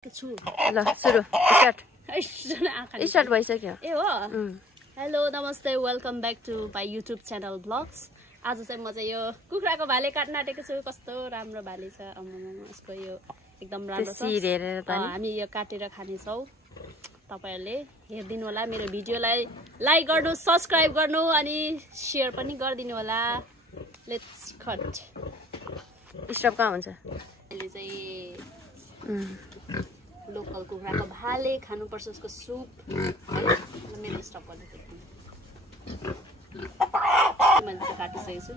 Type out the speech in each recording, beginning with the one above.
ल सुरु स्टार्ट भइसक्यो ए हो हेलो नमस्ते welcome back to my YouTube channel vlogs. आज चाहिँ म चाहिँ यो कुखुराको भाले काट्न आँटेको छु। कस्तो राम्रो भाले छ, यसको यो एकदम राम्रो छ। हामी यो काटेर खानेछौँ। तपाईहरुले हेर्दिनु होला, मेरो भिडियोलाई लाइक गर्नु, सब्स्क्राइब गर्नु अनि शेयर पनि गरिदिनु होला। Let's cut. स्टप कहाँ हुन्छ? अहिले चाहिँ लोकल कुखुराको भाले खानुपर्छ, उसको सुप। मेरो स्टप गर्नु मैले चाहिँ काटिसकेको छु।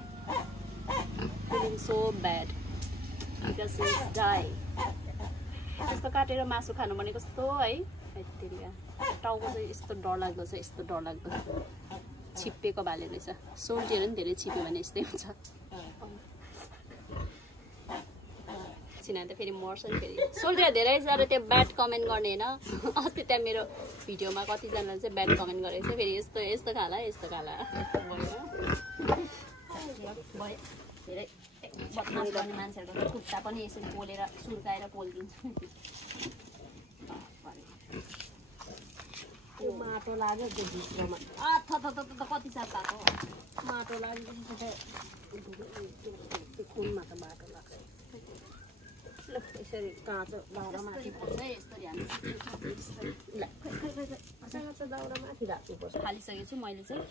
Feeling so bad because it's die. यस्तो काटेर मासु खानु भने कस्तो है, टाउको चाहिँ यस्तो डरलाग्दो छ, यस्तो डरलाग्दो छिप्पेको भाले रहेछ। सोल्टीहरू पनि धेरै छिप्यो भने यस्तै हुन्छ। त फेरि मर्छ नि। फेरि सोल्टीहरू धेरै छ र त्यो ब्याड कमेन्ट गर्ने होइन। अस्ति त्यहाँ मेरो भिडियोमा कतिजनाले चाहिँ ब्याड कमेन्ट गरेको छ। फेरि यस्तो यस्तो खाला यस्तो खाला भयो। धेरै बदमास गर्ने मान्छेहरूको खुट्टा पनि यसरी पोलेर सुर्काएर पोलिदिन्छ। त्यो माटो लाग्यो त्यो भित्रमा, कति साथ भएको माटो लाग्यो। खुनमा त माटो लाग्यो। यसरी काँचो दाउरा माथि फालिसकेको छु मैले चाहिँ,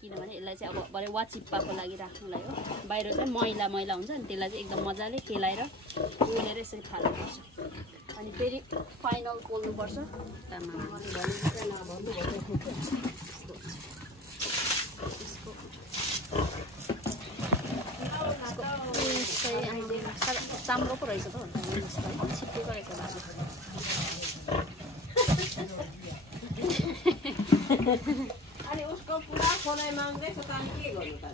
किनभने यसलाई चाहिँ अब भरे वाचिप्पाको लागि राख्नुलाई हो। बाहिर चाहिँ मैला मैला हुन्छ नि, त्यसलाई चाहिँ एकदम मजाले केलाएर पोलेर यसरी फाल्नुपर्छ। अनि फेरि फाइनल पोल्नुपर्छ। चाम्रो पो रहेछ त, छिप्पेको रहेछ भाले। अनि उसको पुरा खोलाइ माग्दैछ त अनि के गर्नु त?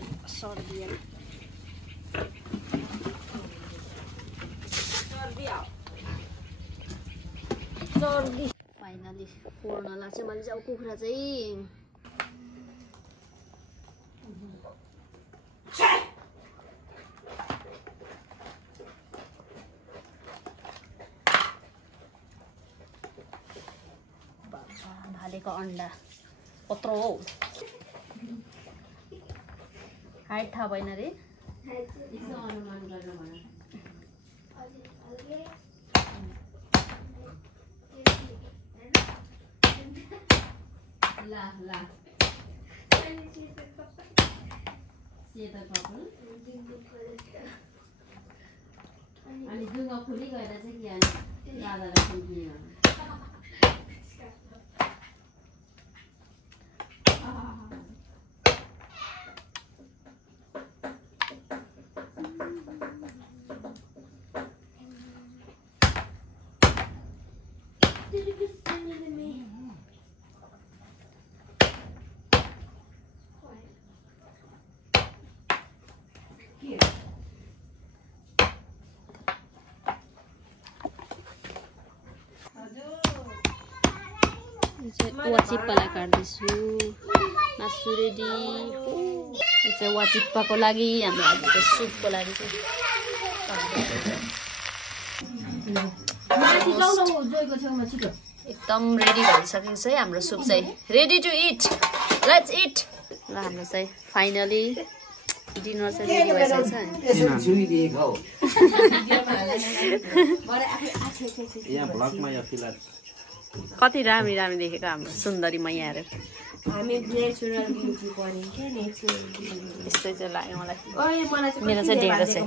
सर्दी फाइनली पोल्नलाई चाहिँ मैले चाहिँ अब कुखुरा चाहिँ भालेको अन्डा कत्रो हो, हाइट थाहा भएन रे। अनुमान गर्न भन। ला ला अनि जुङ्गा फुली गएर चाहिँ के दादालाई फुल्किने वाचिप्पालाई काट्दैछु। मासु रेडी। यो चाहिँ वाचिप्पाको लागि, हाम्रो आजको सुपको लागि चाहिँ एकदम रेडी भइसकेको छ है हाम्रो सुप चाहिँ। Ready to eat, let's eat. ल हाम्रो चाहिँ फाइनली डिनर चाहिँ रेडी भइसकेको छ। कति राम्री राम्री देखेको हाम्रो सुन्दरी मैयाहरू। यस्तै चाहिँ लाग्यो मलाई। मेरो चाहिँ ढेँडो चाहिँ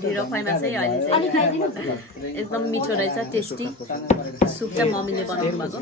ढिँडो खुवाइमा चाहिँ अहिले चाहिँ एकदम मिठो रहेछ, टेस्टी सुप चाहिँ मम्मीले बनाउनु भएको।